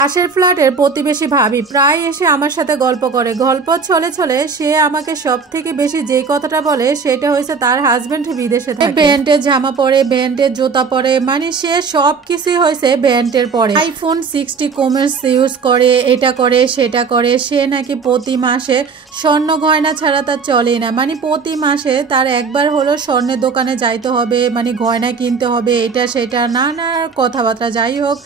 পাশের ফ্ল্যাটের প্রতিবেশী ভাবি প্রায় এসে আমার সাথে গল্প করে। গল্প ছলে ছলে সে আমাকে সব থেকে বেশি যেই কথাটা বলে সেটা হয়েছে তার হাজবেন্ড বিদেশে থাকে, ব্র্যান্ডের জামা পরে, ব্র্যান্ডের জুতা পরে, মানে সে সব কিছুই হয়েছে ব্র্যান্ডের পরে। আইফোন 60 কমার্স ইউজ করে, এটা করে সেটা করে। সে নাকি প্রতি মাসে স্বর্ণ গয়না ছাড়া তার চলেই না, মানে প্রতি মাসে তার একবার হলো স্বর্ণের দোকানে যাইতে হবে, মানে গয়না কিনতে হবে, এটা সেটা নানা কথাবার্তা। যাই হোক,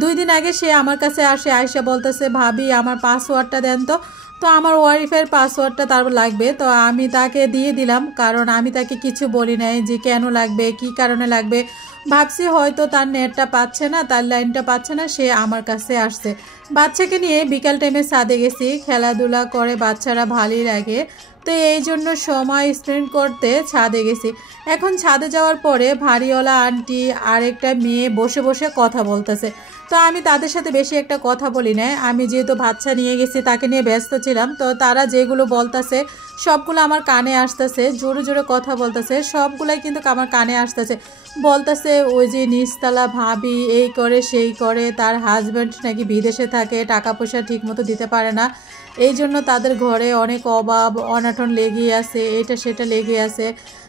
2 দিন আগে সে আমার কাছে আসে, আয়সা বলতেছে ভাবি আমার পাসওয়ার্ডটা দেন তো। তো আমার ওয়াইফের পাসওয়ার্ডটা তার লাগবে, তো আমি তাকে দিয়ে দিলাম, কারণ আমি তাকে কিছু বলি নাই যে কেন লাগবে, কি কারণে লাগবে। ভাবছি হয়তো তার নেটটা পাচ্ছে না, তার লাইনটা পাচ্ছে না, সে আমার কাছে আসছে। বাচ্চাকে নিয়ে বিকাল টাইমে ছাদে গেছি, খেলাধুলা করে বাচ্চারা ভালোই লাগে, তো এই জন্য সময় স্পেন্ড করতে ছাদে গেছি। এখন ছাদে যাওয়ার পরে ভারীওয়ালা আন্টি আর একটা মেয়ে বসে বসে কথা বলতেছে। তো আমি তাদের সাথে বেশি একটা কথা বলি না, আমি যেহেতু বাচ্চা নিয়ে গেছি তাকে নিয়ে ব্যস্ত ছিলাম। তো তারা যেগুলো বলতেছে সবগুলো আমার কানে আসতেছে, জোরে জোরে কথা বলতেছে, সবগুলাই কিন্তু আমার কানে আসতেছে। বলতেছে ওই যে নিচতলা ভাবি এই করে সেই করে, তার হাজব্যান্ড নাকি বিদেশে থাকে, টাকা পয়সা ঠিক মতো দিতে পারে না, এই জন্য তাদের ঘরে অনেক অভাব অনাটন লেগেই আছে, এটা সেটা লেগে আছে।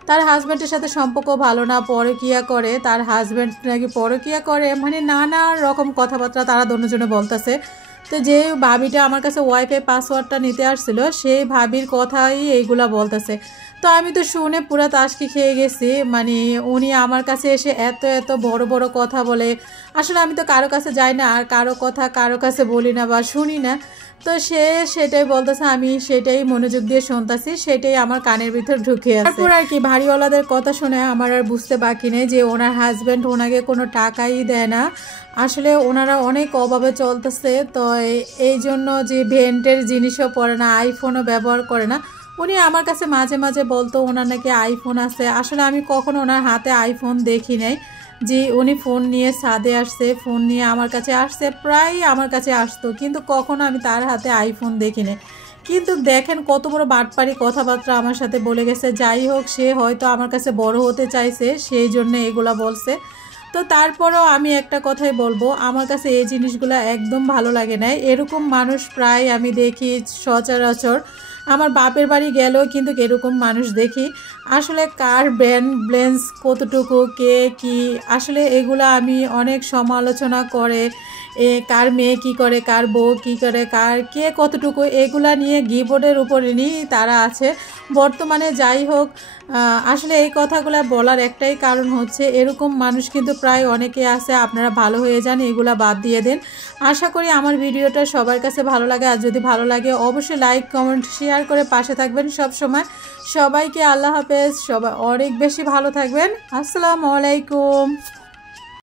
তার হাজব্যান্ডের সাথে সম্পর্ক ভালো না, পরকীয়া করে, তার হাজব্যান্ড নাকি পরকীয়া করে, মানে নানা রকম কথাবার্তা তারা দুজনে বলতেছে। তো যে ভাবিটা আমার কাছে ওয়াইফাই পাসওয়ার্ডটা নিতে আসছিল সেই ভাবির কথাই এইগুলা বলতেছে। তো আমি তো শুনে পুরো তাসকি খেয়ে গেছি, মানে উনি আমার কাছে এসে এত এত বড় বড় কথা বলে। আসলে আমি তো কারো কাছে যাই না, আর কারো কথা কারো কাছে বলি না বা শুনি না। তো সে সেটাই বলতেছে, আমি সেটাই মনোযোগ দিয়ে শুনতেছি, সেটাই আমার কানের ভিতর ঢুকে আছে। তারপর আর কি ভারীওয়ালাদের কথা শুনে আমার আর বুঝতে বাকি নেই যে ওনার হাজব্যান্ড ওনাকে কোনো টাকাই দেয় না, আসলে ওনারা অনেক অভাবে চলতেছে। তো এই জন্য যে ভেন্টের জিনিসও পরে না, আইফোনও ব্যবহার করে না। উনি আমার কাছে মাঝে মাঝে বলতো ওনার নাকি আইফোন আছে, আসলে আমি কখনো ওনার হাতে আইফোন দেখি নাই। যে উনি ফোন নিয়ে ছাদে আসছে, ফোন নিয়ে আমার কাছে আসছে, প্রায় আমার কাছে আসতো, কিন্তু কখনো আমি তার হাতে আইফোন দেখিনি। কিন্তু দেখেন কত বড় বাটপারি কথাবার্তা আমার সাথে বলে গেছে। যাই হোক, সে হয়তো আমার কাছে বড় হতে চাইছে, সেই জন্য এগুলা বলছে। তো তারপরেও আমি একটা কথাই বলবো, আমার কাছে এই জিনিসগুলো একদম ভালো লাগে না। এরকম মানুষ প্রায় আমি দেখি সচরাচর, আমার বাপের বাড়ি গেলেও কিন্তু এরকম মানুষ দেখি। আসলে কার ব্যালেন্স কতটুকু, কে কি, আসলে এগুলো আমি অনেক সমালোচনা করে, কার মেয়ে কি করে, কার বউ কি করে, কার কে কতটুকু, এগুলা নিয়ে গিবোর্ডের উপরে নিয়ে তারা আছে বর্তমানে। যাই হোক, আসলে এই কথাগুলো বলার একটাই কারণ হচ্ছে এরকম মানুষ কিন্তু প্রায় অনেকে আছে, আপনারা ভালো হয়ে যান, এগুলা বাদ দিয়ে দেন। আশা করি আমার ভিডিওটা সবার কাছে ভালো লাগে, আর যদি ভালো লাগে অবশ্যই লাইক কমেন্ট শেয়ার করে পাশে থাকবেন সব সময়। সবাইকে আল্লাহ হাফেজ, সবাই অনেক বেশি ভালো থাকবেন। আসসালামু আলাইকুম।